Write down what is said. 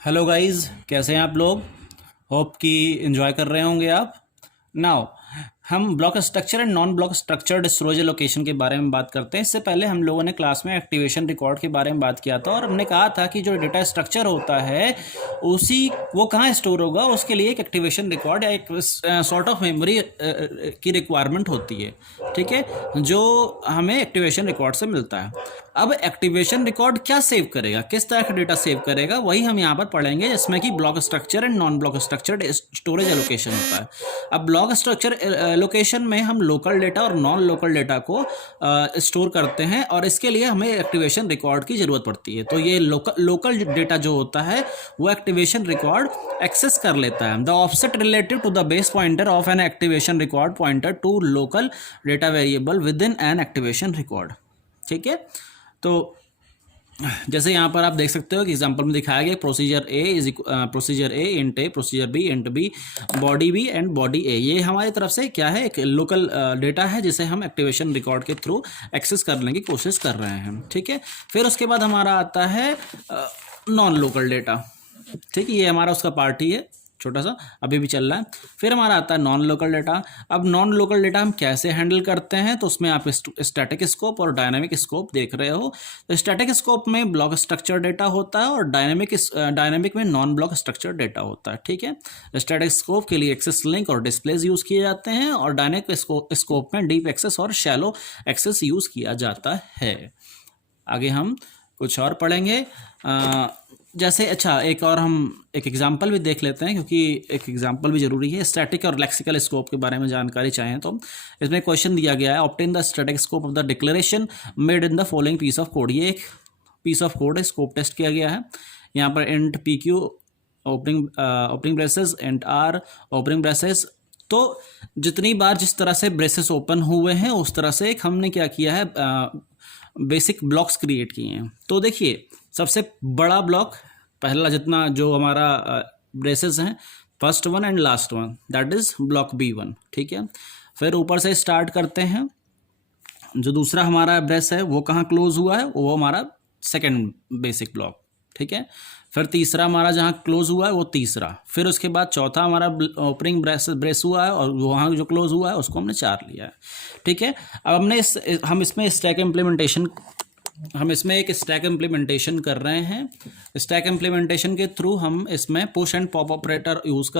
Hello guys, कैसे हैं आप लोग। होप कि एंजॉय कर रहे होंगे आप। नाउ हम block structure and non block structured storage location के बारे में बात करते हैं। इससे पहले हम लोगों ने क्लास में एक्टिवेशन रिकॉर्ड के बारे में बात किया था और हमने कहा था कि जो डेटा स्ट्रक्चर होता है उसी वो कहाँ स्टोर होगा, उसके लिए एक एक्टिवेशन रिकॉर्ड या एक सॉर्ट ऑफ मेमोरी की रिक्वायरमेंट होती है। ठीक है, जो हमें एक्टिवेशन रिकॉर्ड से मिलता है। अब एक्टिवेशन रिकॉर्ड क्या सेव करेगा, किस तरह का डेटा सेव करेगा, वही हम यहाँ पर पढ़ेंगे, जिसमें कि block structure and non block structured storage allocation होता है। अब ब्लॉक स्ट्रक्चर एलोकेशन में हम लोकल डेटा और नॉन लोकल डेटा को स्टोर करते हैं और इसके लिए हमें एक्टिवेशन रिकॉर्ड की ज़रूरत पड़ती है। तो ये लोकल डेटा जो होता है वो एक्टिवेशन रिकॉर्ड एक्सेस कर लेता है। The offset relative to the base pointer of an activation record pointer to local data variable within an activation record. ठीक है, तो जैसे यहाँ पर आप देख सकते हो कि एग्जांपल में दिखाया गया procedure A int A, procedure B int B, body B and body A. ये हमारी तरफ से क्या है, एक लोकल डेटा है जिसे हम एक्टिवेशन रिकॉर्ड के थ्रू एक्सेस करने की कोशिश कर रहे हैं। ठीक है, फिर उसके बाद हमारा आता है नॉन लोकल डेटा। ठीक है, ये हमारा उसका पार्ट ही है, छोटा सा अभी भी चल रहा है। फिर हमारा आता है नॉन लोकल डेटा। अब नॉन लोकल डेटा हम कैसे हैंडल करते हैं, तो उसमें आप स्टैटिक स्कोप और डायनामिक स्कोप देख रहे हो। तो स्टैटिक स्कोप में ब्लॉक स्ट्रक्चर डेटा होता है और डायनामिक में नॉन ब्लॉक स्ट्रक्चर डेटा होता है। ठीक है, स्टैटिक स्कोप के लिए एक्सेस लिंक और डिस्प्लेज यूज़ किए जाते हैं और डायनामिक स्कोप में डीप एक्सेस और शैलो एक्सेस यूज़ किया जाता है। आगे हम कुछ और पढ़ेंगे। जैसे अच्छा, एक और हम एक एग्जांपल भी देख लेते हैं, क्योंकि एक एग्जांपल भी ज़रूरी है। स्टैटिक और लेक्सिकल स्कोप के बारे में जानकारी चाहें तो इसमें क्वेश्चन दिया गया है, obtain the static scope of the declaration made in the following piece of code. ये एक पीस ऑफ कोड है, स्कोप टेस्ट किया गया है। यहाँ पर int P Q opening braces, int R opening braces. तो जितनी बार जिस तरह से ब्रेसेस ओपन हुए हैं उस तरह से एक हमने क्या किया है, बेसिक ब्लॉक्स क्रिएट किए हैं। तो देखिए, सबसे बड़ा ब्लॉक पहला जितना जो हमारा ब्रेसेस हैं, first one and last one, that is block B1। ठीक है, फिर ऊपर से स्टार्ट करते हैं। जो दूसरा हमारा ब्रेस है वो कहाँ क्लोज हुआ है, वो हमारा सेकेंड बेसिक ब्लॉक। ठीक है, फिर तीसरा हमारा जहाँ क्लोज हुआ है वो तीसरा, फिर उसके बाद चौथा हमारा ओपनिंग ब्रेस हुआ है और वहाँ जो क्लोज हुआ है उसको हमने 4 लिया है। ठीक है, अब हम इसमें एक स्टैक इम्प्लीमेंटेशन कर रहे हैं। स्टैक इम्प्लीमेंटेशन के थ्रू हम इसमें push and pop operator use कर